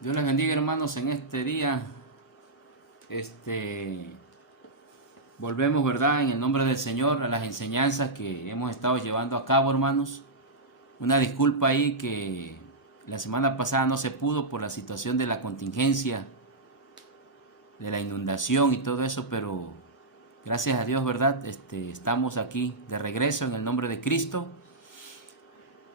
Dios les bendiga, hermanos, en este día. Este, Volvemos, ¿verdad? En el nombre del Señor a las enseñanzas que hemos estado llevando a cabo, hermanos. Una disculpa ahí que la semana pasada no se pudo por la situación de la contingencia, de la inundación y todo eso, pero gracias a Dios, ¿verdad? Estamos aquí de regreso en el nombre de Cristo.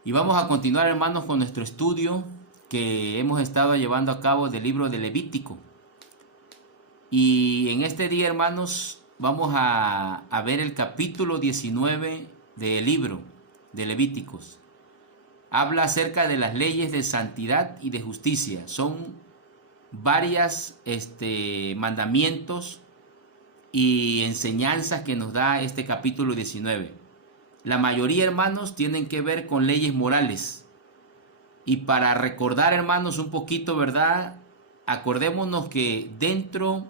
Y vamos a continuar, hermanos, con nuestro estudio que hemos estado llevando a cabo del libro de Levítico. Y en este día, hermanos, vamos a ver el capítulo 19 del libro de Levíticos. Habla acerca de las leyes de santidad y de justicia. Son varias mandamientos y enseñanzas que nos da este capítulo 19. La mayoría, hermanos, tienen que ver con leyes morales. Y para recordar, hermanos, un poquito, ¿verdad? Acordémonos que dentro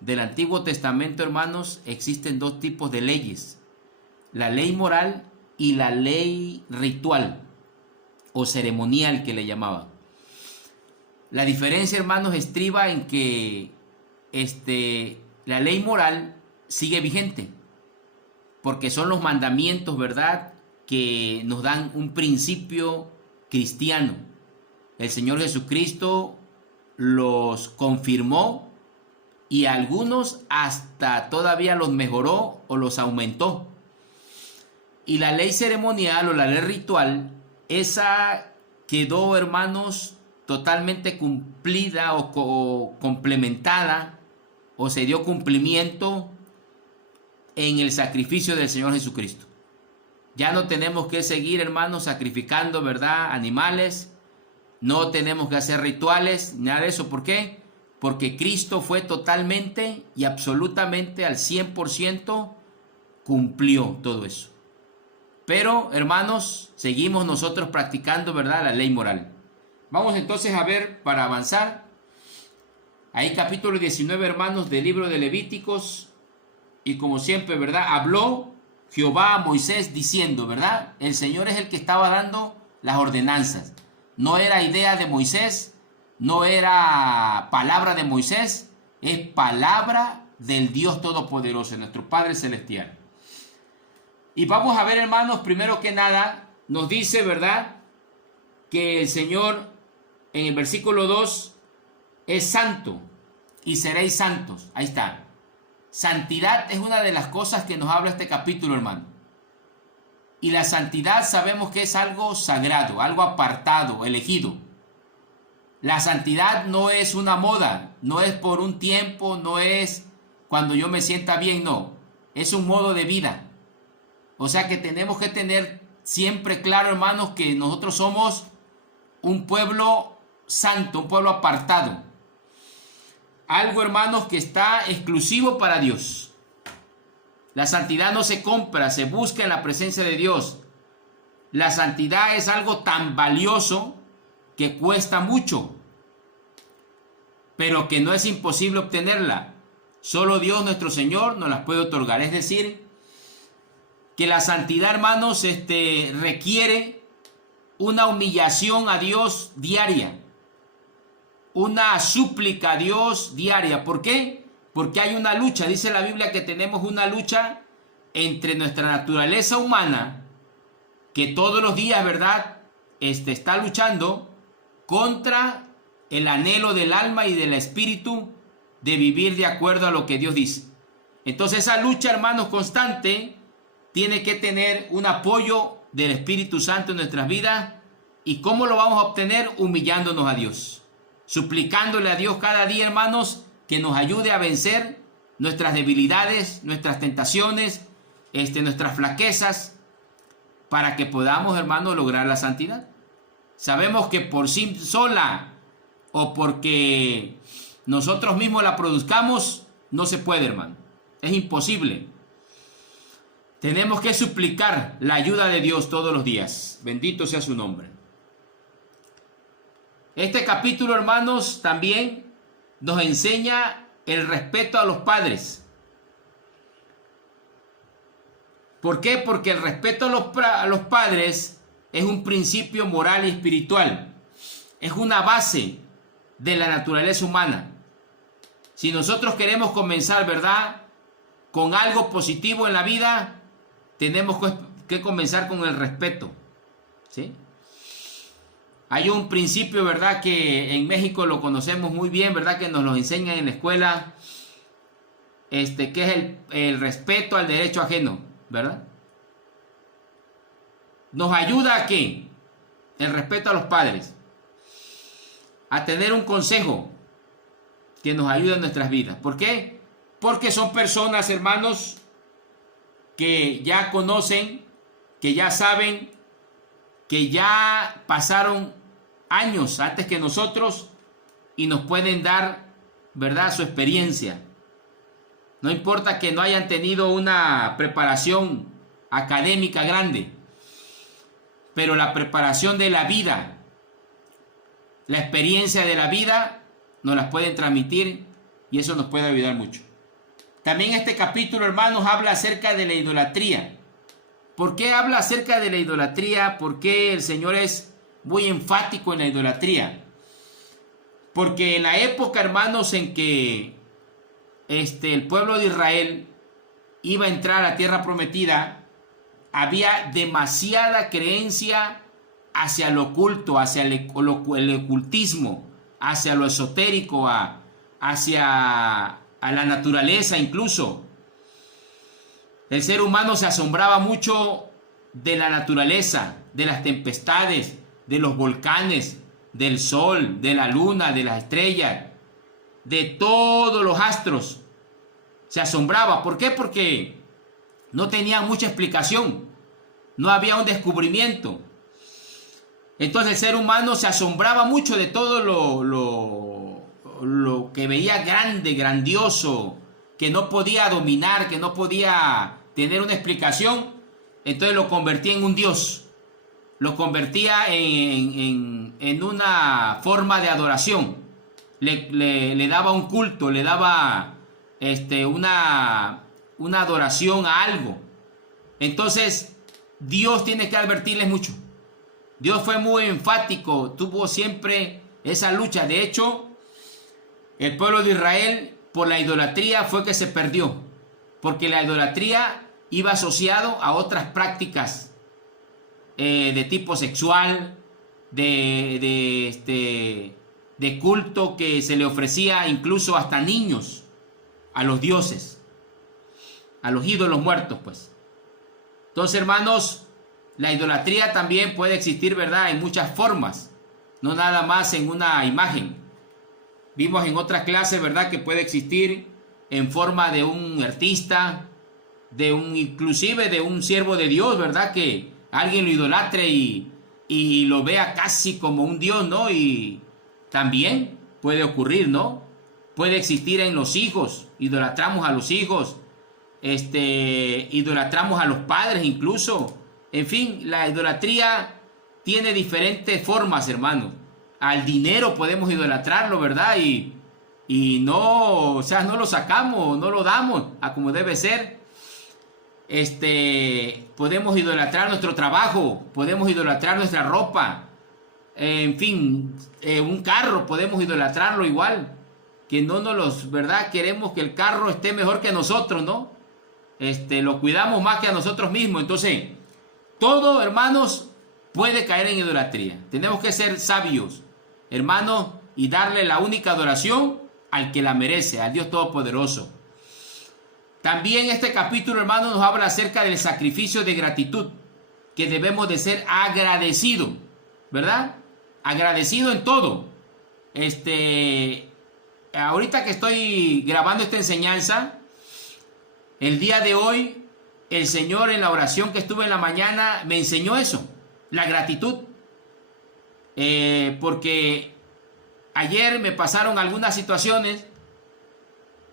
del Antiguo Testamento, hermanos, existen dos tipos de leyes: la ley moral y la ley ritual o ceremonial, que le llamaban. La diferencia, hermanos, estriba en que la ley moral sigue vigente, porque son los mandamientos, ¿verdad?, que nos dan un principio cristiano. El Señor Jesucristo los confirmó y algunos hasta todavía los mejoró o los aumentó. Y la ley ceremonial o la ley ritual, esa quedó, hermanos, totalmente cumplida o complementada, o se dio cumplimiento en el sacrificio del Señor Jesucristo. Ya no tenemos que seguir, hermanos, sacrificando, ¿verdad?, animales. No tenemos que hacer rituales, nada de eso. ¿Por qué? Porque Cristo fue totalmente y absolutamente al 100% cumplió todo eso. Pero, hermanos, seguimos nosotros practicando, ¿verdad?, la ley moral. Vamos entonces a ver, para avanzar, ahí capítulo 19, hermanos, del libro de Levíticos. Y como siempre, ¿verdad?, habló Jehová a Moisés diciendo, ¿verdad? El Señor es el que estaba dando las ordenanzas. No era idea de Moisés, no era palabra de Moisés, es palabra del Dios Todopoderoso, nuestro Padre Celestial. Y vamos a ver, hermanos, primero que nada, nos dice, ¿verdad?, que el Señor en el versículo 2 es santo y seréis santos. Ahí está. Santidad es una de las cosas que nos habla este capítulo, hermano. Y la santidad sabemos que es algo sagrado, algo apartado, elegido. La santidad no es una moda, no es por un tiempo, no es cuando yo me sienta bien, no. Es un modo de vida. O sea que tenemos que tener siempre claro, hermanos, que nosotros somos un pueblo santo, un pueblo apartado. Algo, hermanos, que está exclusivo para Dios. La santidad no se compra, se busca en la presencia de Dios. La santidad es algo tan valioso que cuesta mucho, pero que no es imposible obtenerla. Solo Dios nuestro Señor nos las puede otorgar. Es decir, que la santidad, hermanos, requiere una humillación a Dios diaria. Una súplica a Dios diaria. ¿Por qué? Porque hay una lucha. Dice la Biblia que tenemos una lucha entre nuestra naturaleza humana, que todos los días, ¿verdad?, está luchando contra el anhelo del alma y del espíritu de vivir de acuerdo a lo que Dios dice. Entonces esa lucha, hermanos, constante, tiene que tener un apoyo del Espíritu Santo en nuestras vidas. ¿Y cómo lo vamos a obtener? Humillándonos a Dios, suplicándole a Dios cada día, hermanos, que nos ayude a vencer nuestras debilidades, nuestras tentaciones, nuestras flaquezas, para que podamos, hermanos, lograr la santidad. Sabemos que por sí sola o porque nosotros mismos la produzcamos, no se puede, hermano. Es imposible. Tenemos que suplicar la ayuda de Dios todos los días. Bendito sea su nombre. Este capítulo, hermanos, también nos enseña el respeto a los padres. ¿Por qué? Porque el respeto a los padres es un principio moral y espiritual. Es una base de la naturaleza humana. Si nosotros queremos comenzar, ¿verdad?, con algo positivo en la vida, tenemos que comenzar con el respeto, ¿sí? Hay un principio, ¿verdad?, que en México lo conocemos muy bien, ¿verdad?, que nos lo enseñan en la escuela, que es el respeto al derecho ajeno, ¿verdad? Nos ayuda a ¿qué? El respeto a los padres, a tener un consejo que nos ayuda en nuestras vidas. ¿Por qué? Porque son personas, hermanos, que ya conocen, que ya saben, que ya pasaron años antes que nosotros y nos pueden dar, ¿verdad?, su experiencia. No importa que no hayan tenido una preparación académica grande, pero la preparación de la vida, la experiencia de la vida, nos las pueden transmitir y eso nos puede ayudar mucho. También este capítulo, hermanos, habla acerca de la idolatría. ¿Por qué habla acerca de la idolatría? ¿Por qué el Señor es muy enfático en la idolatría? Porque en la época, hermanos, en que el pueblo de Israel iba a entrar a la tierra prometida, había demasiada creencia hacia lo oculto, hacia el ocultismo, hacia lo esotérico, hacia la naturaleza incluso. El ser humano se asombraba mucho de la naturaleza, de las tempestades, de los volcanes, del sol, de la luna, de las estrellas, de todos los astros. Se asombraba. ¿Por qué? Porque no tenía mucha explicación. No había un descubrimiento. Entonces el ser humano se asombraba mucho de todo lo que veía grande, grandioso, que no podía dominar, que no podía tener una explicación. Entonces lo convertía en un dios. Lo convertía en una forma de adoración. Le daba un culto, le daba una adoración a algo. Entonces Dios tiene que advertirles mucho. Dios fue muy enfático, tuvo siempre esa lucha. De hecho, el pueblo de Israel por la idolatría fue que se perdió, porque la idolatría iba asociado a otras prácticas de tipo sexual, de culto que se le ofrecía incluso hasta niños a los dioses, a los ídolos muertos, pues. Entonces, hermanos, la idolatría también puede existir, ¿verdad?, en muchas formas, no nada más en una imagen. Vimos en otras clases, ¿verdad?, que puede existir en forma de un artista, inclusive de un siervo de Dios, ¿verdad?, que alguien lo idolatre y lo vea casi como un dios, ¿no? Y también puede ocurrir, ¿no? Puede existir en los hijos, idolatramos a los hijos, idolatramos a los padres incluso. En fin, la idolatría tiene diferentes formas, hermano. Al dinero podemos idolatrarlo, ¿verdad? Y no, o sea, no lo sacamos, no lo damos a como debe ser. Podemos idolatrar nuestro trabajo, podemos idolatrar nuestra ropa. En fin, un carro podemos idolatrarlo igual. Que no ¿verdad? Queremos que el carro esté mejor que nosotros, ¿no? Lo cuidamos más que a nosotros mismos. Entonces, todo, hermanos, puede caer en idolatría. Tenemos que ser sabios, hermanos, y darle la única adoración al que la merece, al Dios Todopoderoso. También este capítulo, hermanos, nos habla acerca del sacrificio de gratitud, que debemos de ser agradecidos, ¿verdad? Agradecido en todo. Ahorita que estoy grabando esta enseñanza, el día de hoy, el Señor en la oración que estuve en la mañana me enseñó eso, la gratitud. Porque ayer me pasaron algunas situaciones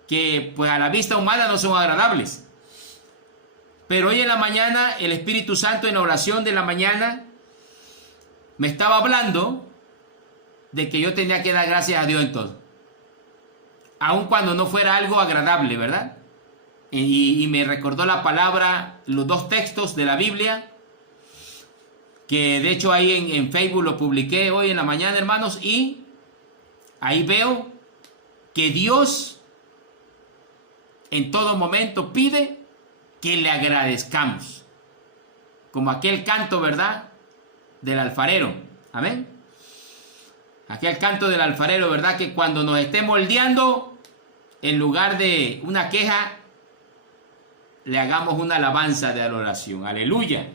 que pues a la vista humana no son agradables. Pero hoy en la mañana el Espíritu Santo en la oración de la mañana me estaba hablando de que yo tenía que dar gracias a Dios en todo. Aun cuando no fuera algo agradable, ¿verdad? Y me recordó la palabra, los dos textos de la Biblia, que de hecho ahí en Facebook lo publiqué hoy en la mañana, hermanos, y ahí veo que Dios en todo momento pide que le agradezcamos. Como aquel canto, ¿verdad?, del alfarero. Amén. Aquel canto del alfarero, ¿verdad?, que cuando nos esté moldeando, en lugar de una queja, le hagamos una alabanza de adoración. Aleluya.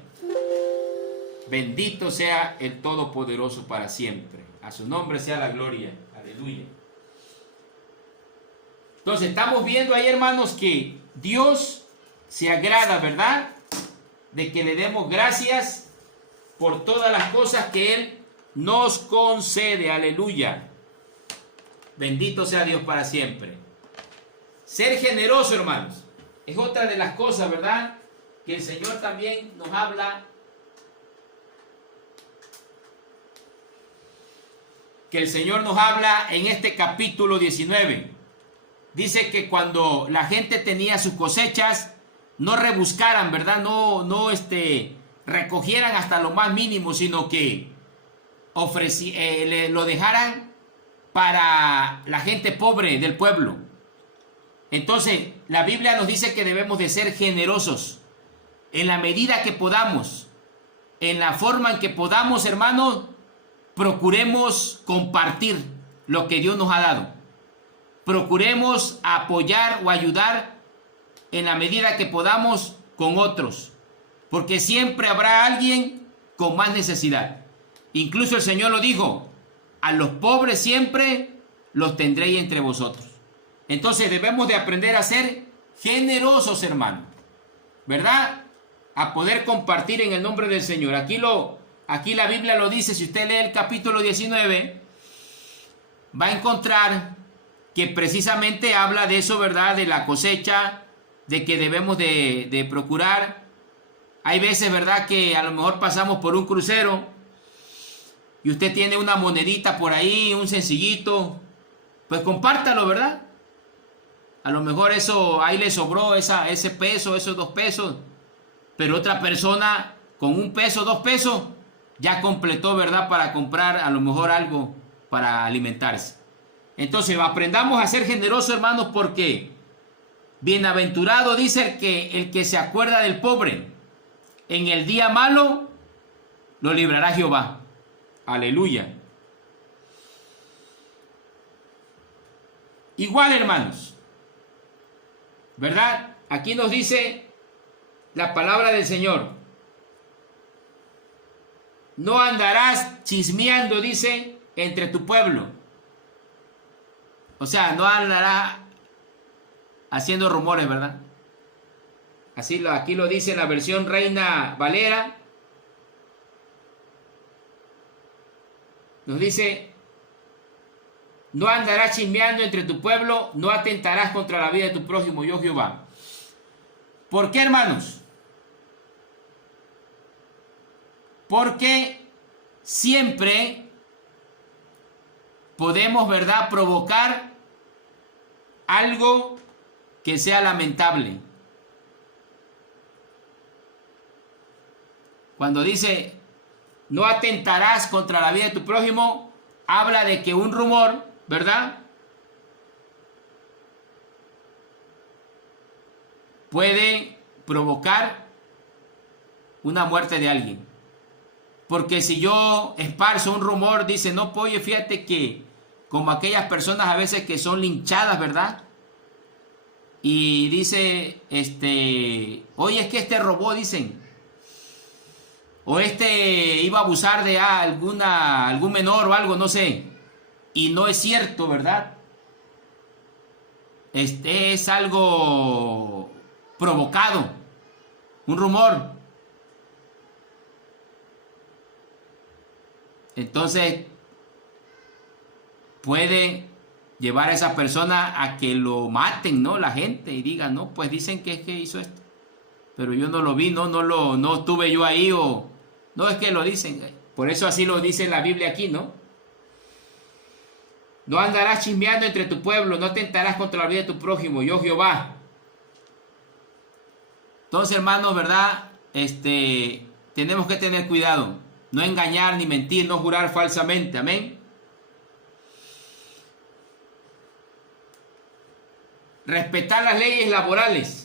Bendito sea el Todopoderoso para siempre. A su nombre sea la gloria. Aleluya. Entonces estamos viendo ahí, hermanos, que Dios se agrada, ¿verdad?, de que le demos gracias por todas las cosas que Él nos concede. Aleluya. Bendito sea Dios para siempre. Ser generoso, hermanos, es otra de las cosas, ¿verdad?, que el Señor también nos habla. Que el Señor nos habla en este capítulo 19. Dice que cuando la gente tenía sus cosechas, no rebuscaran, ¿verdad? No recogieran hasta lo más mínimo, sino que lo dejaran para la gente pobre del pueblo. Entonces, la Biblia nos dice que debemos de ser generosos en la medida que podamos, en la forma en que podamos, hermanos. Procuremos compartir lo que Dios nos ha dado. Procuremos apoyar o ayudar en la medida que podamos con otros, porque siempre habrá alguien con más necesidad. Incluso el Señor lo dijo: a los pobres siempre los tendréis entre vosotros. Entonces debemos de aprender a ser generosos, hermano, ¿verdad?, a poder compartir en el nombre del Señor. Aquí la Biblia lo dice. Si usted lee el capítulo 19, va a encontrar que precisamente habla de eso, ¿verdad?, de la cosecha, de que debemos de procurar. Hay veces, ¿verdad?, que a lo mejor pasamos por un crucero y usted tiene una monedita por ahí, un sencillito, pues compártalo, ¿verdad? A lo mejor eso ahí le sobró ese peso, esos 2 pesos, pero otra persona con 1 peso, 2 pesos, ya completó, ¿verdad?, para comprar a lo mejor algo para alimentarse. Entonces aprendamos a ser generosos, hermanos, porque bienaventurado, dice, el que se acuerda del pobre. En el día malo lo librará Jehová. Aleluya. Igual, hermanos, ¿verdad? Aquí nos dice la palabra del Señor: no andarás chismeando, dice, entre tu pueblo. O sea, no andarás haciendo rumores, ¿verdad? Aquí lo dice la versión Reina Valera. Nos dice: no andarás chismeando entre tu pueblo, no atentarás contra la vida de tu prójimo, yo Jehová. ¿Por qué, hermanos? Porque siempre podemos, ¿verdad?, provocar algo que sea lamentable. Cuando dice no atentarás contra la vida de tu prójimo, habla de que un rumor, ¿verdad?, puede provocar una muerte de alguien. Porque si yo esparzo un rumor, dice, no, pues, oye, fíjate que como aquellas personas a veces que son linchadas, ¿verdad?, y dice, oye, es que robó, dicen, o iba a abusar de algún menor o algo, no sé, y no es cierto, ¿verdad? Es algo provocado, un rumor. Entonces puede llevar a esa persona a que lo maten, ¿no?, la gente, y digan, no, pues dicen que es que hizo esto, pero yo no lo vi, no estuve yo ahí, o no, es que lo dicen. Por eso así lo dice la Biblia aquí, ¿no? No andarás chismeando entre tu pueblo, no tentarás contra la vida de tu prójimo, yo Jehová. Entonces, hermanos, ¿verdad? Tenemos que tener cuidado, no engañar ni mentir, no jurar falsamente, amén. respetar las leyes laborales.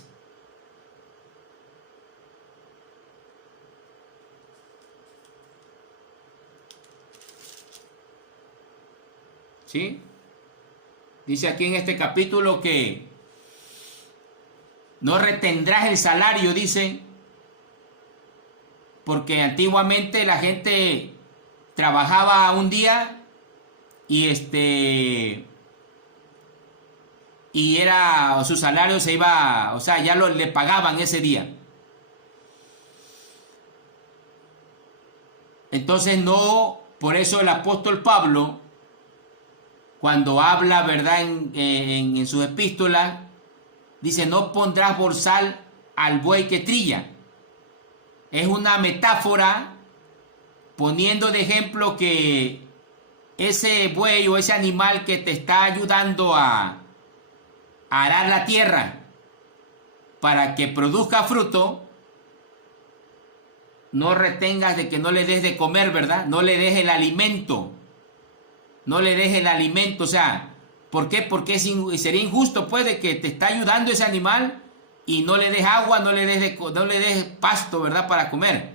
¿Sí? Dice aquí en este capítulo que no retendrás el salario, dice, porque antiguamente la gente trabajaba un día y era su salario se iba, o sea, ya le pagaban ese día. Entonces no, por eso el apóstol Pablo, cuando habla, ¿verdad?, en sus epístolas, dice, no pondrás bozal al buey que trilla. Es una metáfora poniendo de ejemplo que ese buey o ese animal que te está ayudando a arar la tierra para que produzca fruto, no retengas de que no le des de comer, ¿verdad? No le des el alimento. No le des el alimento, o sea, ¿por qué? Porque sería injusto, pues, de que te está ayudando ese animal y no le des agua, no le des pasto, ¿verdad?, para comer.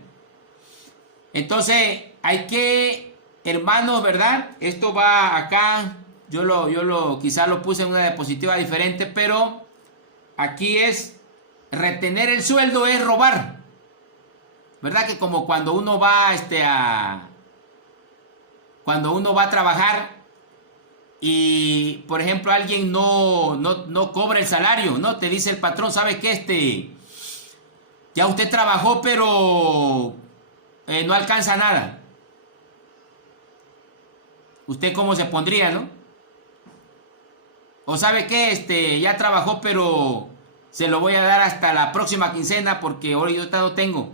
Entonces, hay que, hermanos, ¿verdad? Esto va acá, quizás lo puse en una diapositiva diferente, pero aquí es, retener el sueldo es robar. ¿Verdad? Que como cuando uno va cuando uno va a trabajar y, por ejemplo, alguien no cobra el salario, ¿no? Te dice el patrón, ¿sabe qué? Ya usted trabajó, pero no alcanza nada. ¿Usted cómo se pondría, no? O ¿sabe qué? Ya trabajó, pero se lo voy a dar hasta la próxima quincena porque hoy yo no tengo.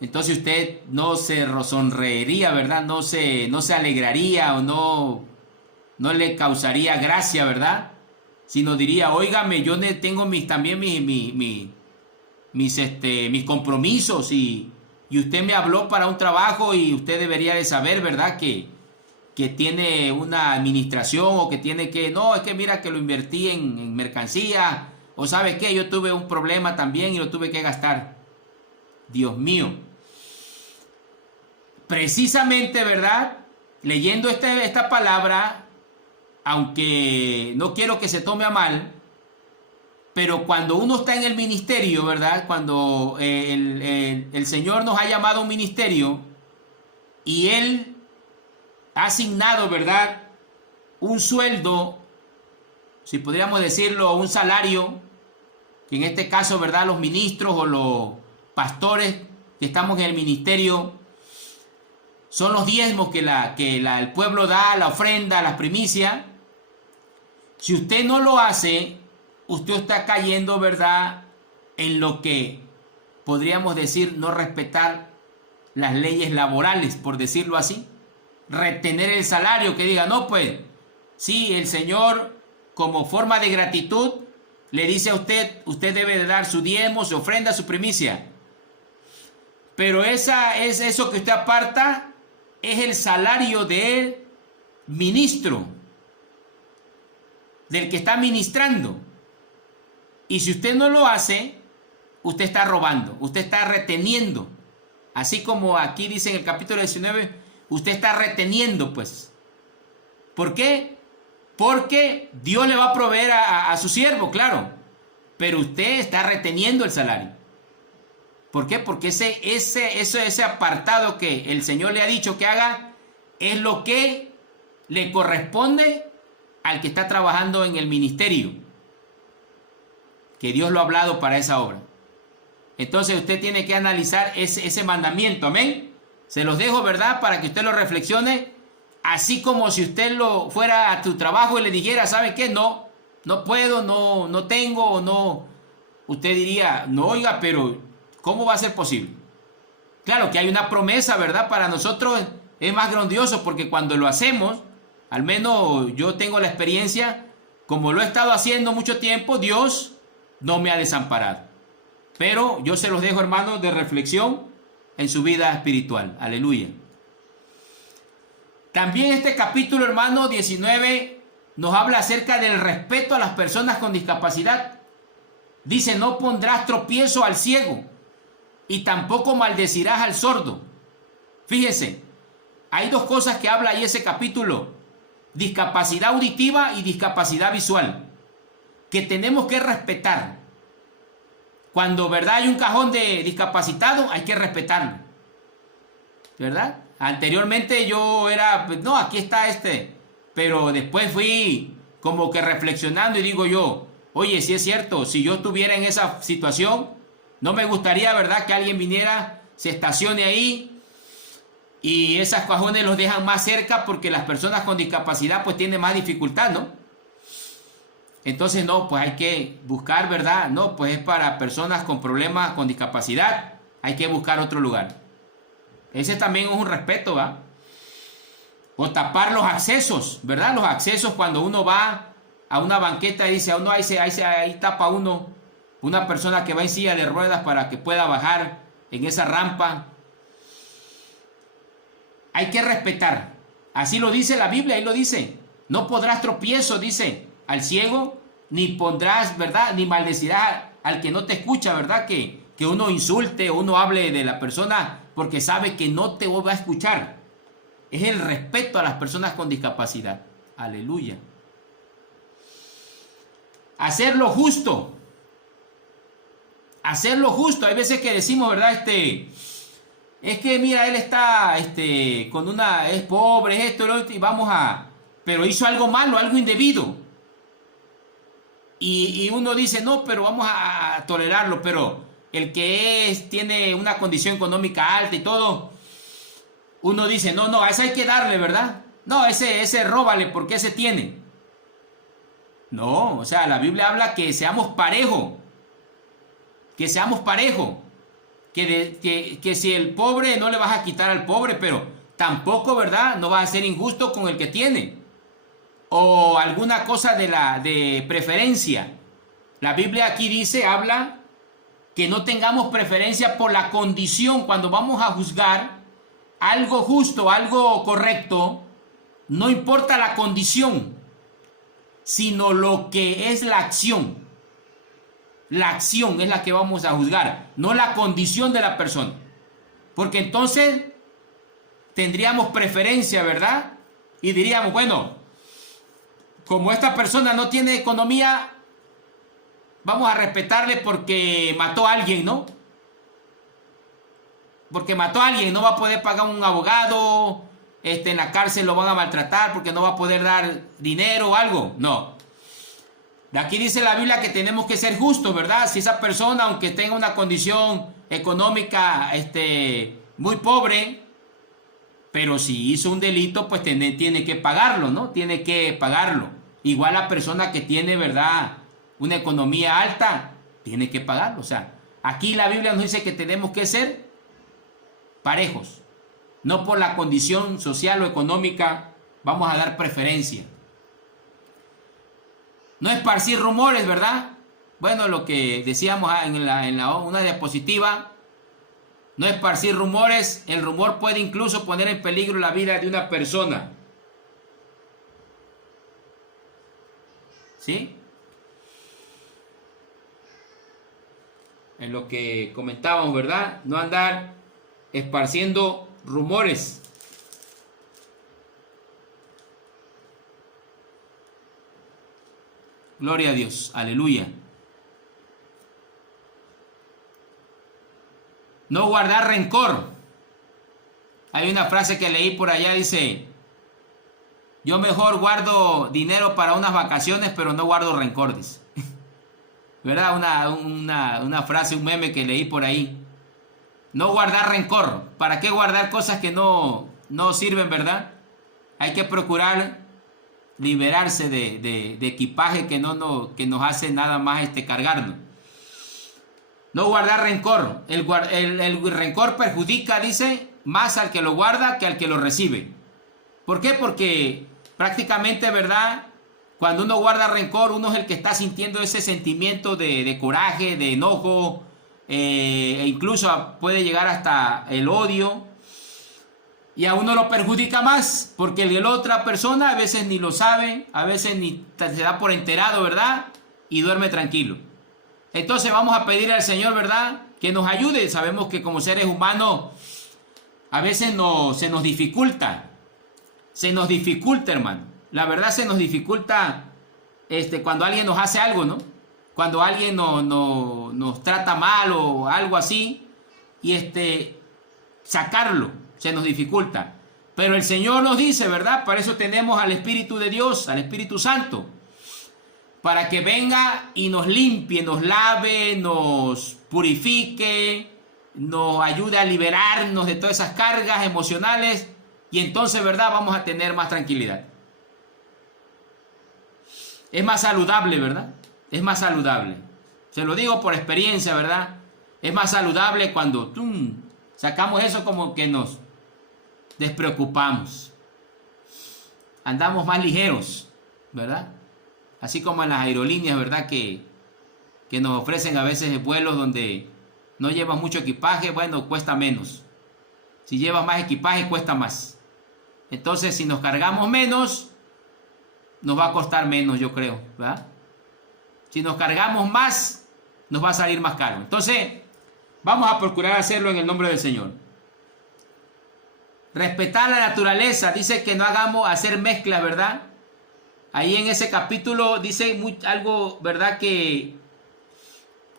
Entonces usted no se sonreiría, ¿verdad? No se alegraría o no le causaría gracia, ¿verdad? Sino diría, óigame, yo tengo también mis compromisos y usted me habló para un trabajo y usted debería de saber, ¿verdad? Que tiene una administración o que tiene que, no, es que mira que lo invertí en mercancía o ¿sabe qué? Yo tuve un problema también y lo tuve que gastar. Dios mío. Precisamente, ¿verdad? Leyendo esta palabra, aunque no quiero que se tome a mal, pero cuando uno está en el ministerio, ¿verdad? Cuando el Señor nos ha llamado a un ministerio y Él ha asignado, ¿verdad?, un sueldo, si podríamos decirlo, un salario, que en este caso, ¿verdad?, los ministros o los pastores que estamos en el ministerio, son los diezmos que el pueblo da, la ofrenda, las primicias. Si usted no lo hace, usted está cayendo, ¿verdad?, en lo que podríamos decir no respetar las leyes laborales, por decirlo así. Retener el salario, que diga, no, pues, sí, el Señor, como forma de gratitud, le dice a usted debe de dar su diezmo, su ofrenda, su primicia. Pero eso que usted aparta es el salario del ministro, del que está ministrando. Y si usted no lo hace, usted está robando, usted está reteniendo. Así como aquí dice en el capítulo 19, usted está reteniendo, pues. ¿Por qué? Porque Dios le va a proveer a su siervo, claro. Pero usted está reteniendo el salario. ¿Por qué? Porque ese apartado que el Señor le ha dicho que haga es lo que le corresponde al que está trabajando en el ministerio, que Dios lo ha hablado para esa obra. Entonces usted tiene que analizar ese mandamiento, amén. Se los dejo, ¿verdad?, para que usted lo reflexione, así como si usted lo fuera a tu trabajo y le dijera, ¿sabe qué? No puedo, no tengo, o no. Usted diría, no, oiga, pero ¿cómo va a ser posible? Claro que hay una promesa, ¿verdad? Para nosotros es más grandioso porque cuando lo hacemos, al menos yo tengo la experiencia, como lo he estado haciendo mucho tiempo, Dios no me ha desamparado. Pero yo se los dejo, hermanos, de reflexión en su vida espiritual. Aleluya. También este capítulo, hermano, 19, nos habla acerca del respeto a las personas con discapacidad. Dice, no pondrás tropiezo al ciego y tampoco maldecirás al sordo. Fíjense, hay dos cosas que habla ahí ese capítulo: discapacidad auditiva y discapacidad visual, que tenemos que respetar. Cuando, ¿verdad?, hay un cajón de discapacitado, hay que respetarlo, ¿verdad? Anteriormente yo era, pues, no, aquí está pero después fui como que reflexionando y digo yo, oye, si es cierto, si yo estuviera en esa situación, no me gustaría, ¿verdad?, que alguien viniera, se estacione ahí y esos cajones los dejan más cerca porque las personas con discapacidad pues tienen más dificultad, ¿no? Entonces, no, pues hay que buscar, ¿verdad? No, pues es para personas con problemas, con discapacidad, hay que buscar otro lugar. Ese también es un respeto, ¿va? O tapar los accesos, ¿verdad? Los accesos cuando uno va a una banqueta y dice, oh, no, ahí tapa uno, una persona que va en silla de ruedas para que pueda bajar en esa rampa. Hay que respetar. Así lo dice la Biblia, ahí lo dice. No podrás tropiezo, dice, al ciego, ni pondrás, ¿verdad?, ni maldecirás al que no te escucha, ¿verdad? Que uno insulte o uno hable de la persona porque sabe que no te va a escuchar. Es el respeto a las personas con discapacidad. Aleluya. Hacer lo justo. Hacer lo justo. Hay veces que decimos, ¿verdad? Es que mira, él está es pobre, es esto, lo otro, y pero hizo algo malo, algo indebido. Y uno dice, no, pero vamos a tolerarlo, pero el que tiene una condición económica alta y todo, uno dice, no, a ese hay que darle, ¿verdad? No, ese róbale porque ese tiene. No, o sea, la Biblia habla que seamos parejos. Que seamos parejos. Que si el pobre no le vas a quitar al pobre, pero tampoco, ¿verdad?, no vas a ser injusto con el que tiene. O alguna cosa de preferencia. La Biblia aquí dice, habla que no tengamos preferencia por la condición. Cuando vamos a juzgar algo justo, algo correcto, no importa la condición, sino lo que es la acción. La acción es la que vamos a juzgar, no la condición de la persona. Porque entonces tendríamos preferencia, ¿verdad? Y diríamos, bueno, como esta persona no tiene economía, vamos a respetarle porque mató a alguien, ¿no? Porque mató a alguien, no va a poder pagar un abogado, en la cárcel lo van a maltratar porque no va a poder dar dinero o algo. No. De aquí dice la Biblia que tenemos que ser justos, ¿verdad? Si esa persona, aunque tenga una condición económica muy pobre, pero si hizo un delito, pues tiene que pagarlo, ¿no? Tiene que pagarlo. Igual la persona que tiene, ¿verdad?, una economía alta, tiene que pagarlo. O sea, aquí la Biblia nos dice que tenemos que ser parejos. No por la condición social o económica vamos a dar preferencia. No esparcir rumores, ¿verdad? Bueno, lo que decíamos en una diapositiva, no esparcir rumores. El rumor puede incluso poner en peligro la vida de una persona. ¿Sí? En lo que comentábamos, ¿verdad? No andar esparciendo rumores. Gloria a Dios, aleluya. No guardar rencor. Hay una frase que leí por allá, dice, yo mejor guardo dinero para unas vacaciones, pero no guardo rencor, dice. ¿Verdad? Una frase, un meme que leí por ahí. No guardar rencor. ¿Para qué guardar cosas que no sirven, verdad? Hay que procurar liberarse de equipaje que nos hace nada más cargarnos. No guardar rencor. El rencor perjudica, dice, más al que lo guarda que al que lo recibe. ¿Por qué? Porque prácticamente, ¿verdad?, cuando uno guarda rencor, uno es el que está sintiendo ese sentimiento de coraje, de enojo, e incluso puede llegar hasta el odio. Y a uno lo perjudica más, porque la otra persona a veces ni lo sabe, a veces ni se da por enterado, ¿verdad? Y duerme tranquilo. Entonces vamos a pedir al Señor, ¿verdad?, que nos ayude. Sabemos que como seres humanos a veces se nos dificulta. Se nos dificulta, hermano. La verdad se nos dificulta cuando alguien nos hace algo, ¿no? Cuando alguien nos trata mal o algo así. Y sacarlo se nos dificulta. Pero el Señor nos dice, ¿verdad? Para eso tenemos al Espíritu de Dios, al Espíritu Santo. Para que venga y nos limpie, nos lave, nos purifique, nos ayude a liberarnos de todas esas cargas emocionales. Y entonces, ¿verdad?, vamos a tener más tranquilidad. Es más saludable, ¿verdad? Es más saludable. Se lo digo por experiencia, ¿verdad? Es más saludable cuando sacamos eso, como que nos despreocupamos. Andamos más ligeros, ¿verdad? Así como en las aerolíneas, ¿verdad?, que nos ofrecen a veces vuelos donde no llevas mucho equipaje, bueno, cuesta menos. Si llevas más equipaje, cuesta más. Entonces, si nos cargamos menos, nos va a costar menos, yo creo, ¿verdad? Si nos cargamos más, nos va a salir más caro. Entonces, vamos a procurar hacerlo en el nombre del Señor. Respetar la naturaleza, dice que no hagamos hacer mezclas, ¿verdad? Ahí en ese capítulo dice algo, ¿verdad?, que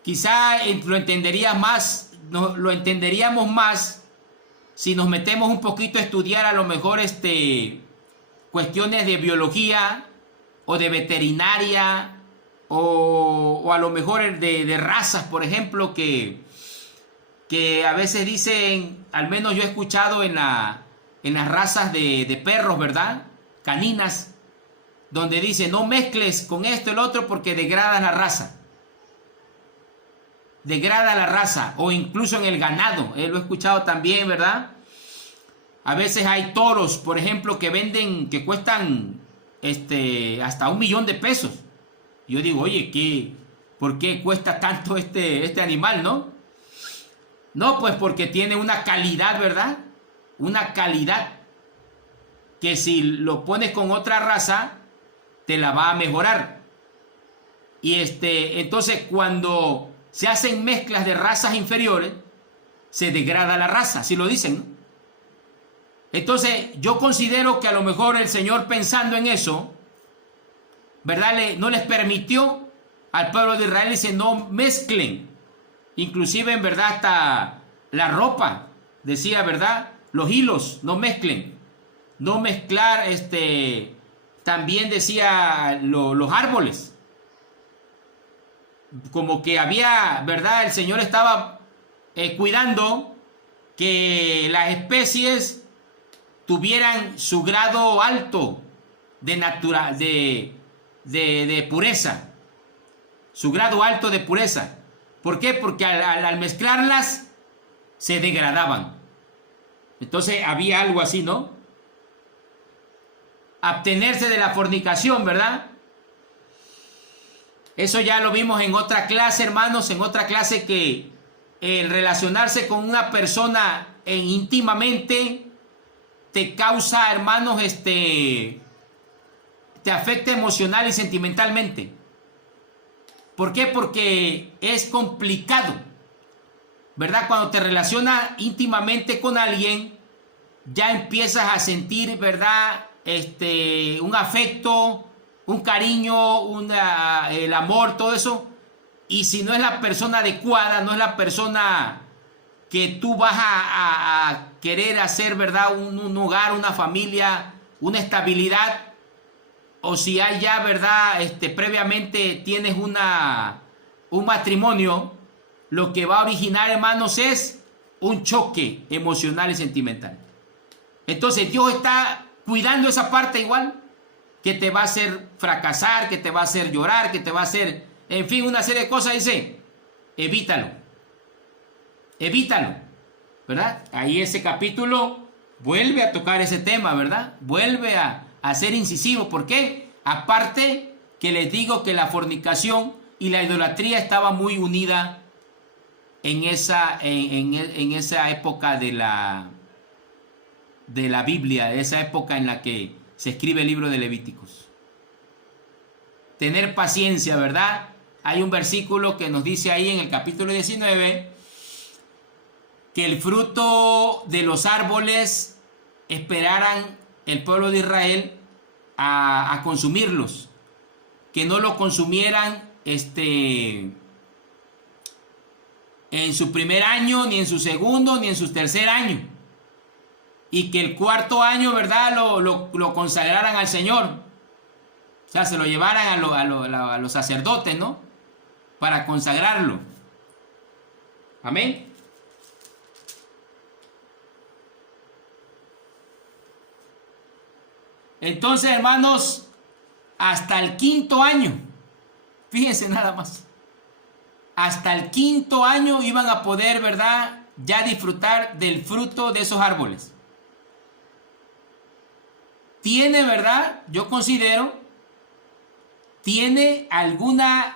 quizá lo entenderíamos más si nos metemos un poquito a estudiar a lo mejor cuestiones de biología o de veterinaria o a lo mejor de razas, por ejemplo, que a veces dicen, al menos yo he escuchado en las razas de perros, ¿verdad?, caninas, donde dice no mezcles con esto y el otro porque degradas la raza. Degrada la raza, o incluso en el ganado, lo he escuchado también, ¿verdad? A veces hay toros, por ejemplo, que venden, que cuestan hasta $1,000,000 de pesos. Yo digo, oye, ¿por qué cuesta tanto este animal, no? No, pues porque tiene una calidad, ¿verdad? Una calidad que si lo pones con otra raza, te la va a mejorar. Y entonces cuando se hacen mezclas de razas inferiores, se degrada la raza, así lo dicen, ¿no? Entonces yo considero que a lo mejor el Señor, pensando en eso, ¿verdad?, no les permitió al pueblo de Israel, dice, no mezclen, inclusive en verdad hasta la ropa, decía, ¿verdad?, los hilos, no mezclen, no mezclar, también decía los árboles. Como que había, ¿verdad?, el Señor estaba cuidando que las especies tuvieran su grado alto de pureza, su grado alto de pureza. ¿Por qué? Porque al mezclarlas se degradaban. Entonces había algo así, ¿no? Abstenerse de la fornicación, ¿verdad? Eso ya lo vimos en otra clase, hermanos, en otra clase, que el relacionarse con una persona íntimamente te causa, hermanos, te afecta emocional y sentimentalmente. ¿Por qué? Porque es complicado, ¿verdad? Cuando te relacionas íntimamente con alguien, ya empiezas a sentir, ¿verdad?, un afecto, un cariño, el amor, todo eso. Y si no es la persona adecuada, no es la persona que tú vas a querer hacer, ¿verdad?, un hogar, una familia, una estabilidad, o si hay ya, ¿verdad?, previamente tienes un matrimonio, lo que va a originar, hermanos, es un choque emocional y sentimental. Entonces Dios está cuidando esa parte igual, que te va a hacer fracasar, que te va a hacer llorar, que te va a hacer, en fin, una serie de cosas. Dice, evítalo, ¿verdad? Ahí ese capítulo vuelve a tocar ese tema, ¿verdad? Vuelve a ser incisivo. ¿Por qué? Aparte que les digo que la fornicación y la idolatría estaba muy unida en esa época de de la Biblia, de esa época en la que se escribe el libro de Levíticos. Tener paciencia, ¿verdad? Hay un versículo que nos dice ahí en el capítulo 19 que el fruto de los árboles esperaran el pueblo de Israel a consumirlos, que no lo consumieran en su primer año, ni en su segundo, ni en su tercer año, y que el cuarto año, ¿verdad?, lo consagraran al Señor, o sea, se lo llevaran a los sacerdotes, ¿no?, para consagrarlo. Amén. Entonces, hermanos, hasta el quinto año, fíjense nada más, hasta el quinto año iban a poder, ¿verdad?, ya disfrutar del fruto de esos árboles. Tiene, ¿verdad?, yo considero, tiene alguna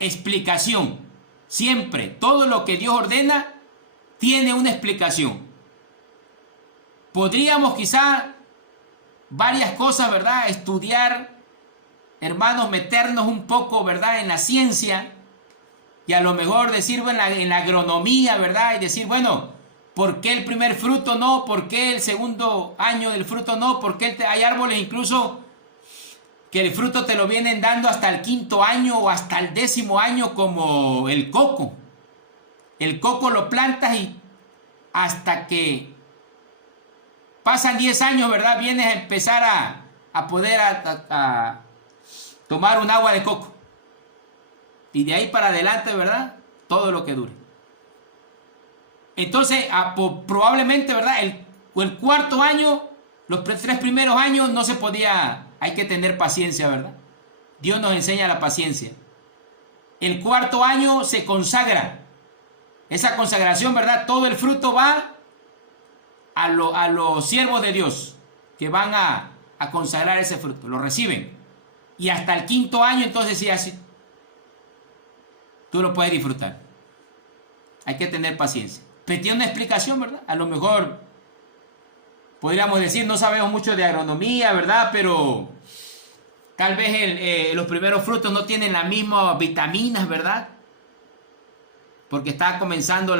explicación. Siempre, todo lo que Dios ordena tiene una explicación. Podríamos quizá varias cosas, ¿verdad?, estudiar, hermanos, meternos un poco, ¿verdad?, en la ciencia, y a lo mejor decir, bueno, en la agronomía, ¿verdad?, y decir, bueno, ¿por qué el primer fruto no? ¿Por qué el segundo año del fruto no? ¿Por qué hay árboles incluso que el fruto te lo vienen dando hasta el quinto año o hasta el 10º año, como el coco? El coco lo plantas y hasta que pasan 10 años, ¿verdad?, vienes a empezar a poder a tomar un agua de coco. Y de ahí para adelante, ¿verdad?, todo lo que dure. Entonces, probablemente, ¿verdad?, el cuarto año, los 3 primeros años no se podía, hay que tener paciencia, ¿verdad? Dios nos enseña la paciencia. El cuarto año se consagra. Esa consagración, ¿verdad?, todo el fruto va a los siervos de Dios que van a consagrar ese fruto, lo reciben. Y hasta el quinto año, entonces sí, así tú lo puedes disfrutar. Hay que tener paciencia. Pero tiene una explicación, ¿verdad? A lo mejor podríamos decir, no sabemos mucho de agronomía, ¿verdad? Pero tal vez los primeros frutos no tienen las mismas vitaminas, ¿verdad? Porque está comenzando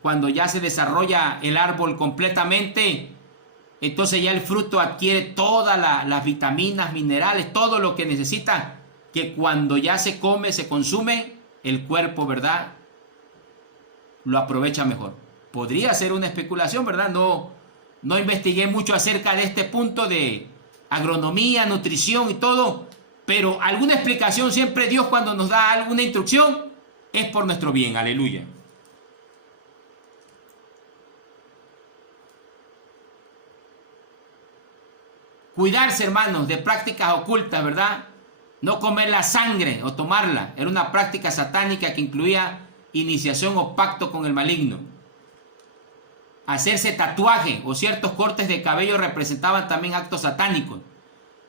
cuando ya se desarrolla el árbol completamente, entonces ya el fruto adquiere todas las vitaminas, minerales, todo lo que necesita, que cuando ya se come, se consume, el cuerpo, ¿verdad?, lo aprovecha mejor. Podría ser una especulación, ¿verdad? No investigué mucho acerca de este punto de agronomía, nutrición y todo, pero alguna explicación siempre Dios, cuando nos da alguna instrucción, es por nuestro bien. Aleluya. Cuidarse, hermanos, de prácticas ocultas, ¿verdad? No comer la sangre o tomarla. Era una práctica satánica que incluía iniciación o pacto con el maligno. Hacerse tatuaje o ciertos cortes de cabello representaban también actos satánicos.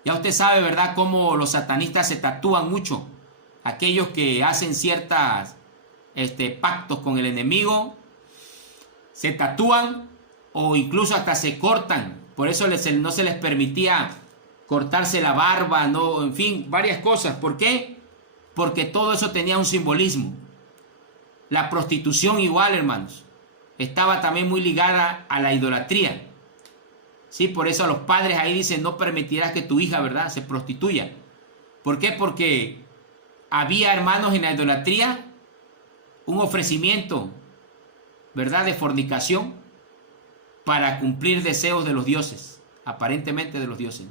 Ya usted sabe, ¿verdad?, cómo los satanistas se tatúan mucho. Aquellos que hacen ciertas pactos con el enemigo se tatúan o incluso hasta se cortan. Por eso no se les permitía cortarse la barba, no, en fin, varias cosas. ¿Por qué? Porque todo eso tenía un simbolismo. La prostitución igual, hermanos, estaba también muy ligada a la idolatría. Sí, por eso a los padres ahí dicen, no permitirás que tu hija, ¿verdad?, se prostituya. ¿Por qué? Porque había, hermanos, en la idolatría un ofrecimiento, ¿verdad?, de fornicación para cumplir deseos de los dioses, aparentemente de los dioses.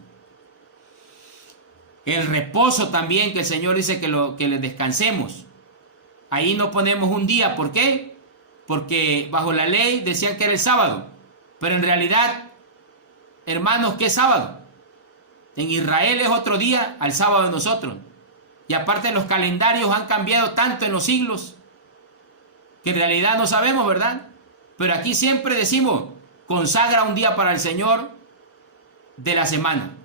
El reposo también, que el Señor dice que le descansemos. Ahí no ponemos un día. ¿Por qué? Porque bajo la ley decían que era el sábado. Pero en realidad, hermanos, ¿qué es sábado? En Israel es otro día al sábado de nosotros. Y aparte los calendarios han cambiado tanto en los siglos que en realidad no sabemos, ¿verdad? Pero aquí siempre decimos, consagra un día para el Señor de la semana.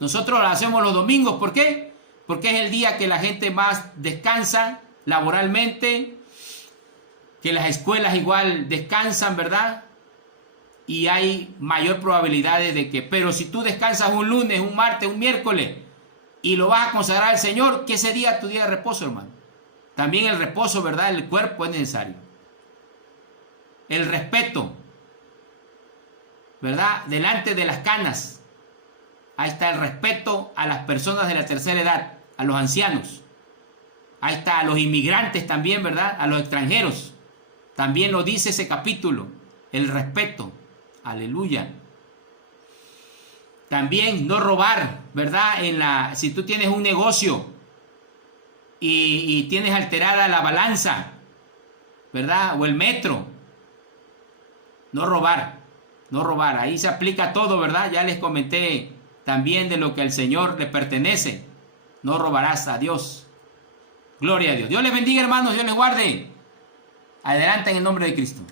Nosotros lo hacemos los domingos. ¿Por qué? Porque es el día que la gente más descansa laboralmente, que las escuelas igual descansan, ¿verdad? y hay mayor probabilidad de que, pero si tú descansas un lunes, un martes, un miércoles y lo vas a consagrar al Señor, que ese día es tu día de reposo, hermano. También el reposo, ¿verdad? El cuerpo es necesario. El respeto, ¿verdad? Delante de las canas. Ahí está el respeto a las personas de la tercera edad, a los ancianos. Ahí está a los inmigrantes también, ¿verdad? A los extranjeros. También lo dice ese capítulo, el respeto. Aleluya. También no robar, ¿verdad? Si tú tienes un negocio y tienes alterada la balanza, ¿verdad? O el metro. No robar, no robar. Ahí se aplica todo, ¿verdad? Ya les comenté también de lo que al Señor le pertenece. No robarás a Dios. Gloria a Dios. Dios les bendiga, hermanos. Dios les guarde. Adelante en el nombre de Cristo.